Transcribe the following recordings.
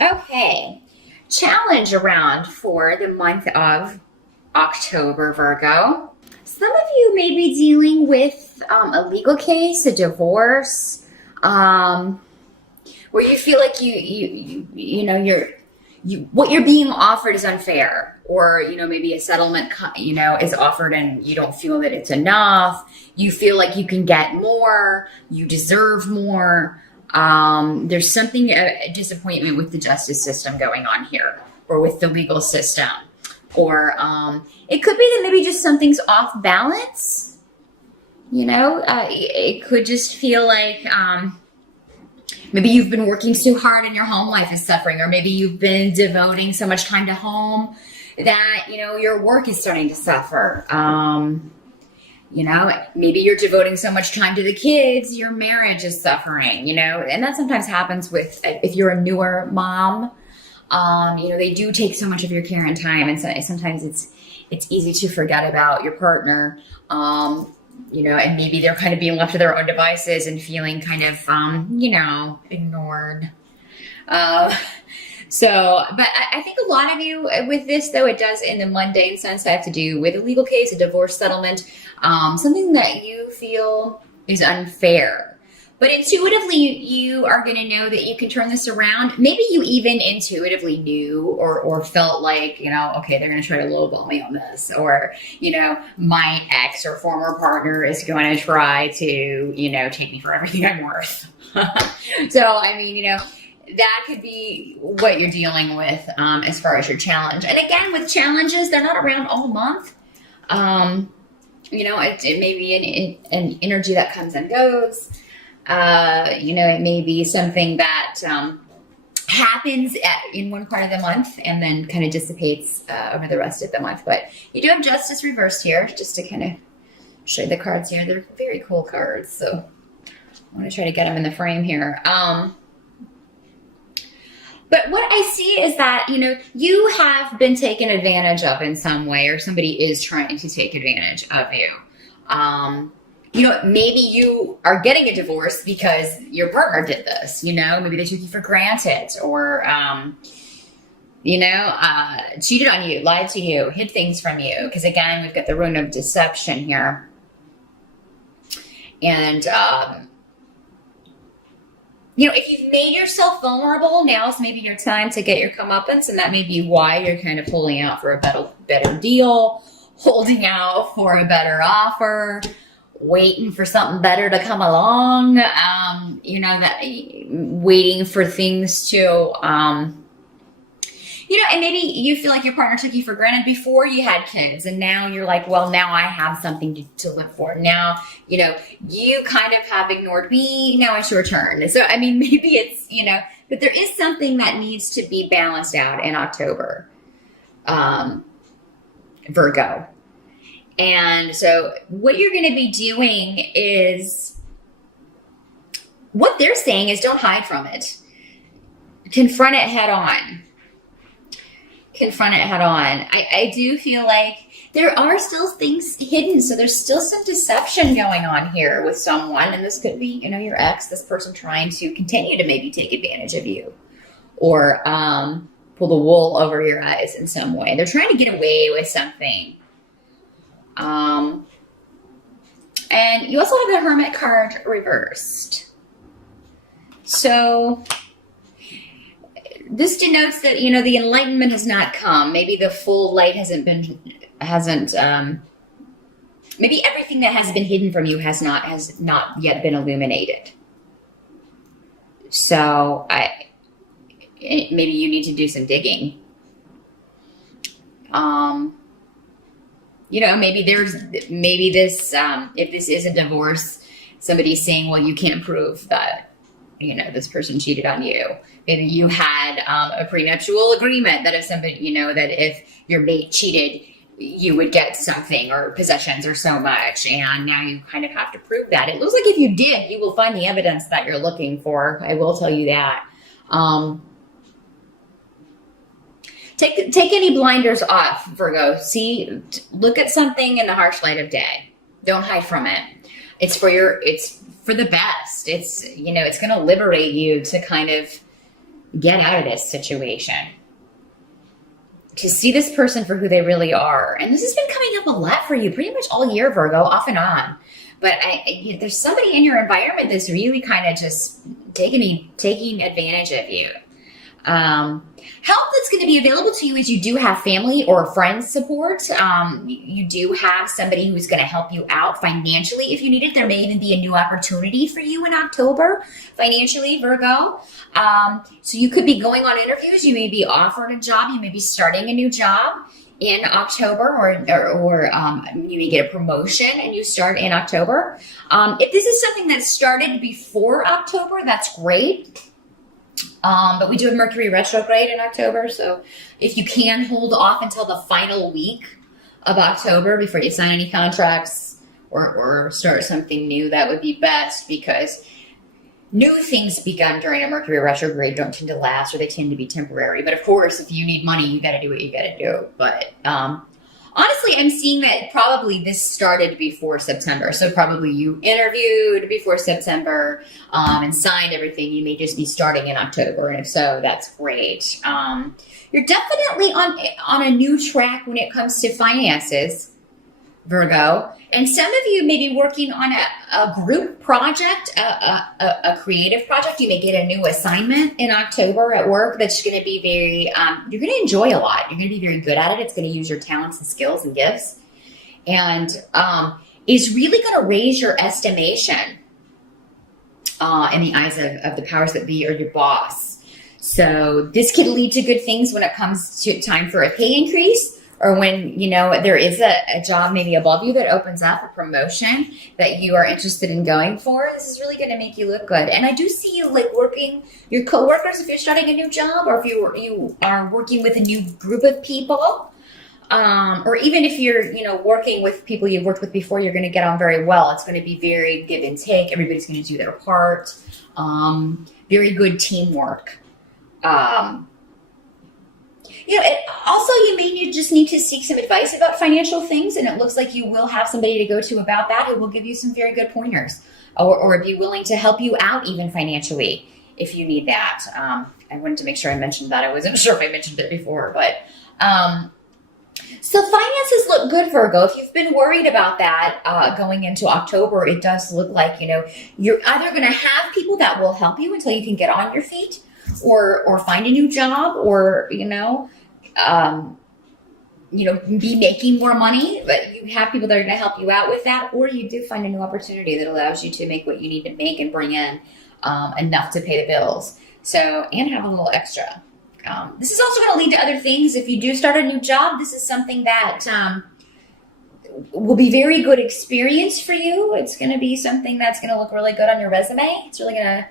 Okay. Challenge around for the month of October, Virgo. Some of you may be dealing with a legal case, a divorce, where you feel like what you're being offered is unfair, or maybe a settlement is offered and you don't feel that it's enough. You feel like you can get more, you deserve more. There's something, a disappointment with the justice system going on here, or with the legal system, or it could be that maybe just something's off balance. It could just feel like maybe you've been working so hard and your home life is suffering, or maybe you've been devoting so much time to home that your work is starting to suffer. Maybe you're devoting so much time to the kids, your marriage is suffering, and that sometimes happens if you're a newer mom. They do take so much of your care and time, and sometimes it's easy to forget about your partner, and maybe they're kind of being left to their own devices and feeling kind of, ignored. But I think a lot of you with this, though, it does in the mundane sense have to do with a legal case, a divorce settlement, something that you feel is unfair. But intuitively, you are going to know that you can turn this around. Maybe you even intuitively knew or felt like, okay, they're going to try to lowball me on this. Or, my ex or former partner is going to try to, take me for everything I'm worth. So, that could be what you're dealing with as far as your challenge. And again, with challenges, they're not around all month. It may be an energy that comes and goes. It may be something that happens in one part of the month and then kind of dissipates over the rest of the month. But you do have Justice reversed here, just to kind of show you the cards here. They're very cool cards, so I want to try to get them in the frame here. But what I see is that, you have been taken advantage of in some way, or somebody is trying to take advantage of you. Maybe you are getting a divorce because your partner did this, maybe they took you for granted, or, cheated on you, lied to you, hid things from you. Because again, we've got the rune of deception here. And, if you've made yourself vulnerable, now's maybe your time to get your comeuppance, and that may be why you're kind of holding out for a better deal, holding out for a better offer, waiting for something better to come along, that waiting for things to, and maybe you feel like your partner took you for granted before you had kids, and now you're like, well, now I have something to live for. Now, you kind of have ignored me. Now it's your turn. So, maybe it's, but there is something that needs to be balanced out in October, Virgo. And so what you're going to be doing is, what they're saying is, don't hide from it. Confront it head on. Confront it head on. I do feel like there are still things hidden. So there's still some deception going on here with someone. And this could be, your ex, this person trying to continue to maybe take advantage of you, or pull the wool over your eyes in some way. They're trying to get away with something. And you also have the Hermit card reversed. So this denotes that, the enlightenment has not come. Maybe the full light maybe everything that has been hidden from you has not yet been illuminated. So maybe you need to do some digging. Maybe this, if this is a divorce, somebody's saying, well, you can't prove that, this person cheated on you. Maybe you had a prenuptial agreement that if somebody, that if your mate cheated, you would get something, or possessions, or so much. And now you kind of have to prove that. It looks like if you did, you will find the evidence that you're looking for. I will tell you that. Take any blinders off, Virgo. Look at something in the harsh light of day. Don't hide from it. It's for the best. It's going to liberate you to kind of get out of this situation, to see this person for who they really are. And this has been coming up a lot for you pretty much all year, Virgo, off and on. But there's somebody in your environment that's really kind of just taking advantage of you. Help that's going to be available to you is you do have family or friends support. You do have somebody who's going to help you out financially if you need it. There may even be a new opportunity for you in October financially, Virgo. So you could be going on interviews. You may be offered a job. You may be starting a new job in October, or you may get a promotion and you start in October. If this is something that started before October, that's great. But we do have Mercury retrograde in October, so if you can hold off until the final week of October before you sign any contracts or start something new, that would be best, because new things begun during a Mercury retrograde don't tend to last, or they tend to be temporary. But of course, if you need money, you got to do what you got to do. But honestly, I'm seeing that probably this started before September. So probably you interviewed before September and signed everything. You may just be starting in October. And if so, that's great. You're definitely on a new track when it comes to finances, Virgo. And some of you may be working on a group project, a creative project. You may get a new assignment in October at work that's going to be very, you're going to enjoy a lot. You're going to be very good at it. It's going to use your talents and skills and gifts. And is really going to raise your estimation in the eyes of the powers that be or your boss. So this could lead to good things when it comes to time for a pay increase, or when, there is a job maybe above you that opens up, a promotion that you are interested in going for. This is really going to make you look good. And I do see you like working your coworkers if you're starting a new job, or if you are working with a new group of people, or even if you're, working with people you've worked with before, you're going to get on very well. It's going to be very give and take. Everybody's going to do their part. Very good teamwork. Also, you may just need to seek some advice about financial things, and it looks like you will have somebody to go to about that who will give you some very good pointers, or be willing to help you out even financially if you need that. I wanted to make sure I mentioned that. I wasn't sure if I mentioned it before, but so finances look good, Virgo. If you've been worried about that going into October, it does look like, you're either going to have people that will help you until you can get on your feet, or find a new job, or, be making more money, but you have people that are going to help you out with that, or you do find a new opportunity that allows you to make what you need to make and bring in enough to pay the bills. So, and have a little extra. This is also going to lead to other things. If you do start a new job, this is something that will be very good experience for you. It's going to be something that's going to look really good on your resume. It's really going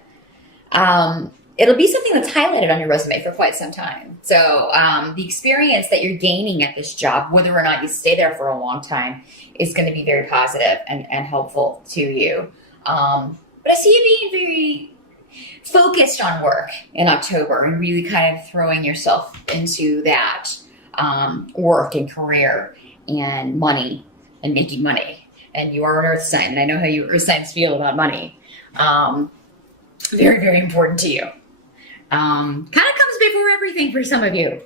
to, it'll be something that's highlighted on your resume for quite some time. So the experience that you're gaining at this job, whether or not you stay there for a long time, is going to be very positive and helpful to you. But I see you being very focused on work in October and really kind of throwing yourself into that work and career and money and making money. And you are an earth sign, and I know how you earth signs feel about money. Very, very important to you. Kind of comes before everything for some of you.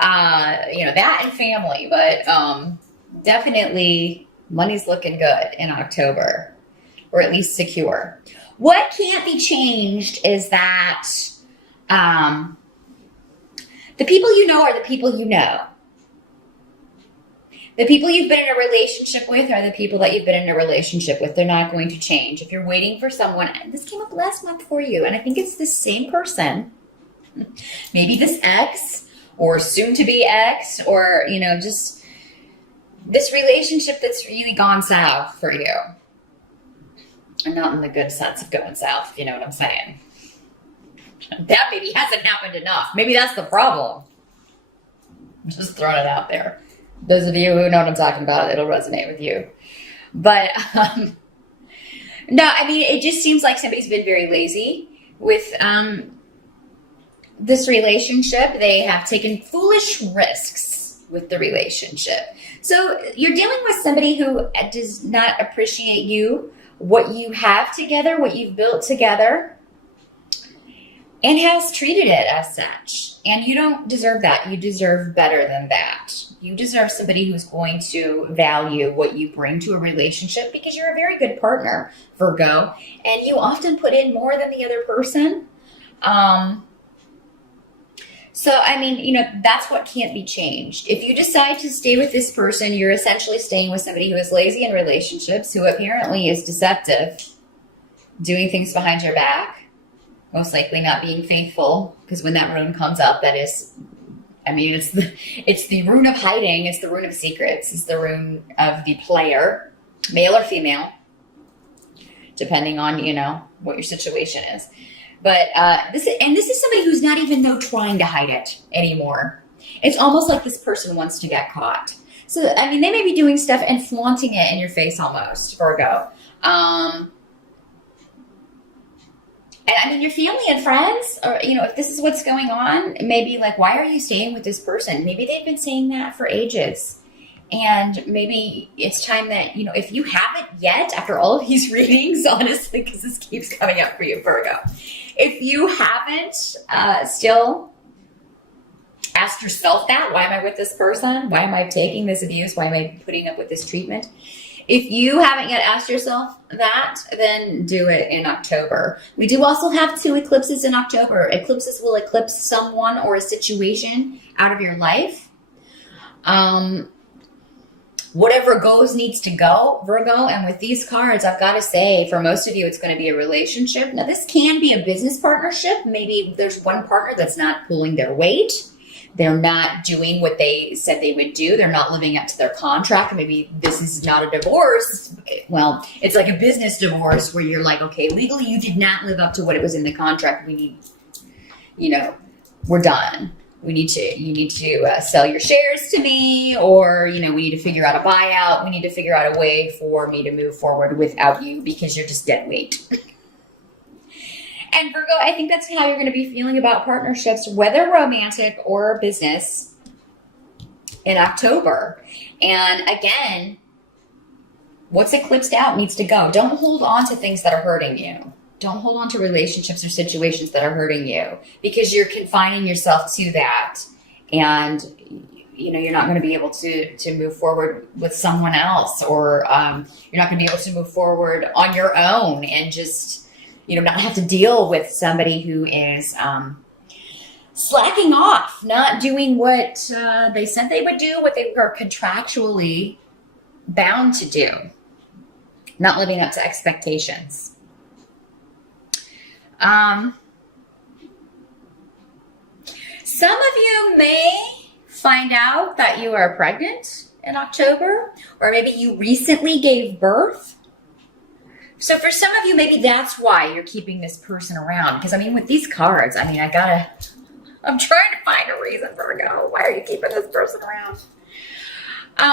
That and family, but definitely money's looking good in October, or at least secure. What can't be changed is that the people you know are the people you know. The people you've been in a relationship with are the people that you've been in a relationship with. They're not going to change. If you're waiting for someone, and this came up last month for you, and I think it's the same person, maybe this ex or soon to be ex, or, just this relationship that's really gone south for you. And not in the good sense of going south, if you know what I'm saying. That maybe hasn't happened enough. Maybe that's the problem. Just throwing it out there. Those of you who know what I'm talking about, it'll resonate with you. But, no, I mean, it just seems like somebody's been very lazy with this relationship. They have taken foolish risks with the relationship. So you're dealing with somebody who does not appreciate you, what you have together, what you've built together. and has treated it as such. And you don't deserve that. You deserve better than that. You deserve somebody who's going to value what you bring to a relationship, because you're a very good partner, Virgo, and you often put in more than the other person. So, I mean, you know, that's what can't be changed. If you decide to stay with this person, you're essentially staying with somebody who is lazy in relationships, who apparently is deceptive, doing things behind your back, most likely not being faithful, because when that rune comes up, that is, I mean, it's the rune of hiding. It's the rune of secrets. It's the rune of the player, male or female, depending on, you know, what your situation is. But this is somebody who's not even though trying to hide it anymore. It's almost like this person wants to get caught. So, I mean, they may be doing stuff and flaunting it in your face almost, Virgo. And I mean, your family and friends, or, you know, if this is what's going on, maybe like, why are you staying with this person? Maybe they've been saying that for ages. And maybe it's time that, you know, if you haven't yet, after all of these readings, honestly, because this keeps coming up for you, Virgo, if you haven't still asked yourself that, why am I with this person? Why am I taking this abuse? Why am I putting up with this treatment? If you haven't yet asked yourself that, then do it in October. We do also have 2 eclipses in October. Eclipses will eclipse someone or a situation out of your life. Whatever goes needs to go, Virgo. And with these cards, I've got to say, for most of you, it's going to be a relationship. Now, this can be a business partnership. Maybe there's one partner that's not pulling their weight. They're not doing what they said they would do. They're not living up to their contract. Maybe this is not a divorce. Well, it's like a business divorce where you're like, okay, legally you did not live up to what it was in the contract. We need, you know, we're done. You need to sell your shares to me, or, you know, we need to figure out a buyout. We need to figure out a way for me to move forward without you, because you're just dead weight. And Virgo, I think that's how you're going to be feeling about partnerships, whether romantic or business, in October. And again, what's eclipsed out needs to go. Don't hold on to things that are hurting you. Don't hold on to relationships or situations that are hurting you, because you're confining yourself to that. And, you know, you're not going to be able to move forward with someone else, or you're not going to be able to move forward on your own and just, you know, not have to deal with somebody who is slacking off, not doing what they said they would do, what they were contractually bound to do, not living up to expectations. Some of you may find out that you are pregnant in October, or maybe you recently gave birth. So for some of you, maybe that's why you're keeping this person around. Because I mean, with these cards, I mean, I'm trying to find a reason, Virgo. Why are you keeping this person around?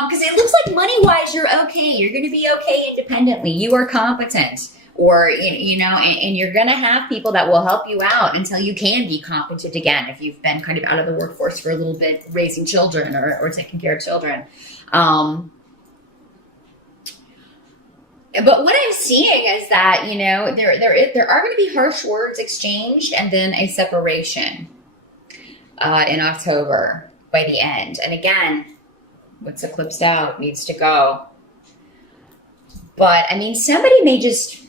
Because it looks like money-wise, you're okay. You're going to be okay independently. You are competent. Or, you know, and you're going to have people that will help you out until you can be competent again, if you've been kind of out of the workforce for a little bit, raising children or taking care of children. But what I'm seeing is that, you know, there are going to be harsh words exchanged, and then a separation in October by the end. And again, what's eclipsed out needs to go. But I mean, somebody may just...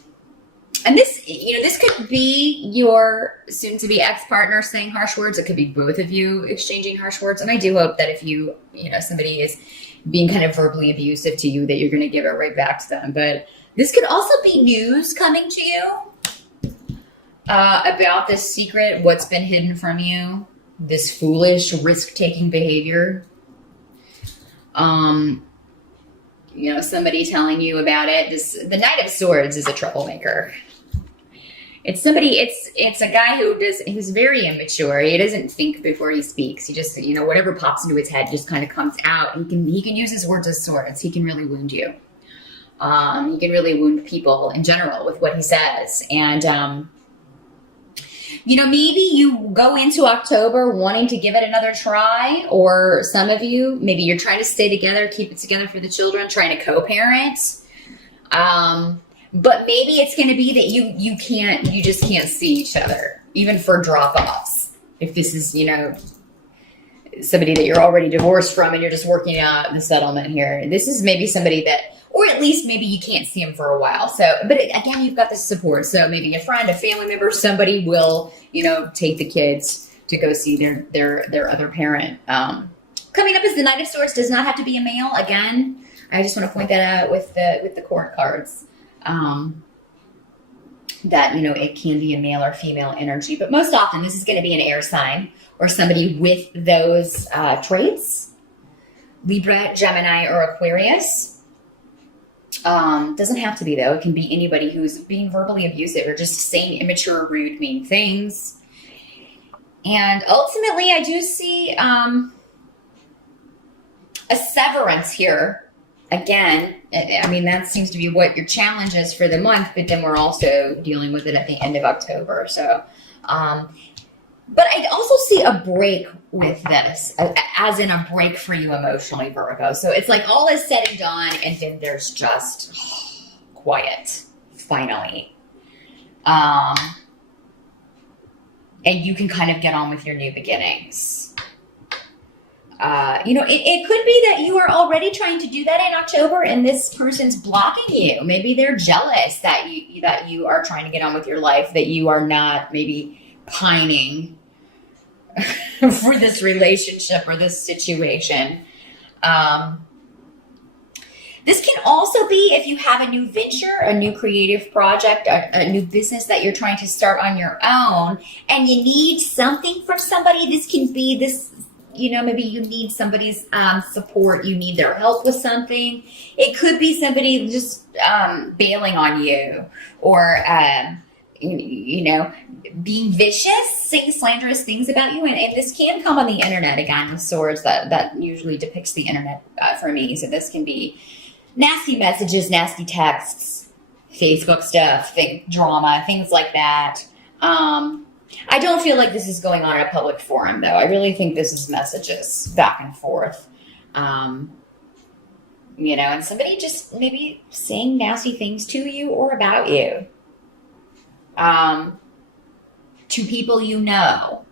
And this, you know, this could be your soon-to-be ex-partner saying harsh words. It could be both of you exchanging harsh words. And I do hope that if you know, somebody is being kind of verbally abusive to you, that you're going to give it right back to them. But this could also be news coming to you about this secret, what's been hidden from you, this foolish risk-taking behavior. You know, somebody telling you about it. The Knight of Swords is a troublemaker. It's somebody, it's a guy who's very immature. He doesn't think before he speaks. He just, you know, whatever pops into his head just kind of comes out. He can use his words as swords. He can really wound you. He can really wound people in general with what he says. And, you know, maybe you go into October wanting to give it another try, or some of you, maybe you're trying to stay together, keep it together for the children, trying to co-parent. But maybe it's going to be that you just can't see each other. even for drop-offs. If this is, somebody that you're already divorced from and you're just working out the settlement here. This is maybe somebody that, or at least maybe you can't see them for a while. So, but again, you've got the support. So maybe a friend, a family member, somebody will, take the kids to go see their other parent. Coming up is the Knight of Swords. Does not have to be a male. Again, I just want to point that out with the court cards. That, it can be a male or female energy, but most often this is going to be an air sign or somebody with those traits. Libra, Gemini, or Aquarius. Doesn't have to be, though. It can be anybody who's being verbally abusive or just saying immature, rude, mean things. And ultimately, I do see a severance here. Again, I mean, that seems to be what your challenge is for the month, but then we're also dealing with it at the end of October. So, but I also see a break with this, as in a break for you emotionally, Virgo. So it's like all is said and done, and then there's just quiet, finally. And you can kind of get on with your new beginnings. It could be that you are already trying to do that in October and this person's blocking you. Maybe they're jealous that you are trying to get on with your life, that you are not maybe pining for this relationship or this situation. This can also be if you have a new venture, a new creative project, a new business that you're trying to start on your own and you need something from somebody. This can be this, maybe you need somebody's support. You need their help with something. It could be somebody just bailing on you or, being vicious, saying slanderous things about you. And this can come on the internet, again, with swords. That usually depicts the internet for me. So this can be nasty messages, nasty texts, Facebook stuff, drama, things like that. I don't feel like this is going on in a public forum, though. I really think this is messages back and forth. And somebody just maybe saying nasty things to you or about you. To people you know.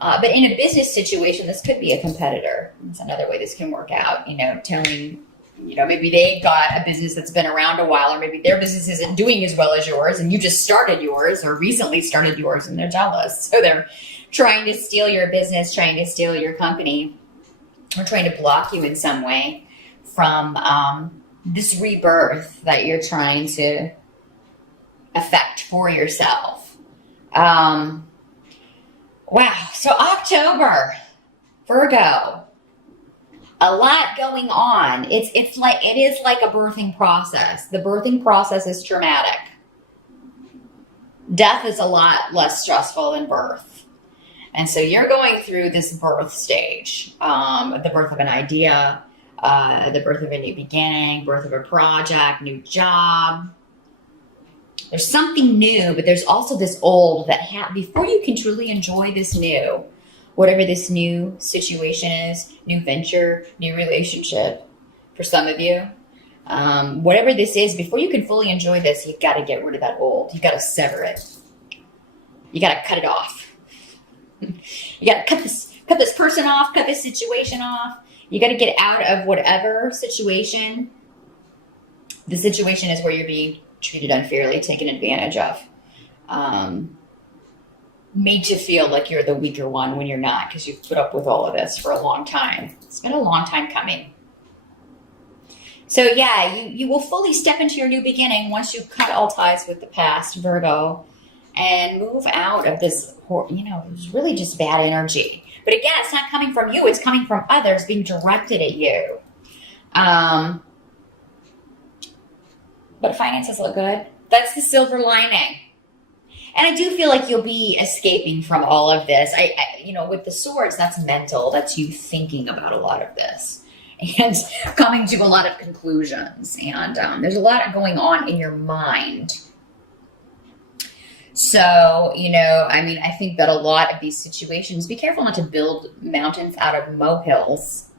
But in a business situation, this could be a competitor. That's another way this can work out, telling... maybe they've got a business that's been around a while, or maybe their business isn't doing as well as yours, and you just started yours or recently started yours, and they're jealous. So they're trying to steal your business, trying to steal your company, or trying to block you in some way from this rebirth that you're trying to affect for yourself. Wow. So October, Virgo. A lot going on. It is like a birthing process. The birthing process is traumatic. Death is a lot less stressful than birth. And so you're going through this birth stage, the birth of an idea, the birth of a new beginning, birth of a project, new job. There's something new, but there's also this old that before you can truly enjoy this new, whatever this new situation is, new venture, new relationship, for some of you, whatever this is, before you can fully enjoy this, you've got to get rid of that old. You've got to sever it. You got to cut it off. You got to cut this person off, cut this situation off. You got to get out of whatever situation. The situation is where you're being treated unfairly, taken advantage of. Made to feel like you're the weaker one when you're not, because you've put up with all of this for a long time. It's been a long time coming. So yeah, you will fully step into your new beginning once you cut all ties with the past, Virgo, and move out of this, it's really just bad energy. But again, it's not coming from you. It's coming from others being directed at you. But finances look good. That's the silver lining. And I do feel like you'll be escaping from all of this. I with the swords, that's mental. That's you thinking about a lot of this and coming to a lot of conclusions. And there's a lot going on in your mind. So, I think that a lot of these situations, be careful not to build mountains out of molehills.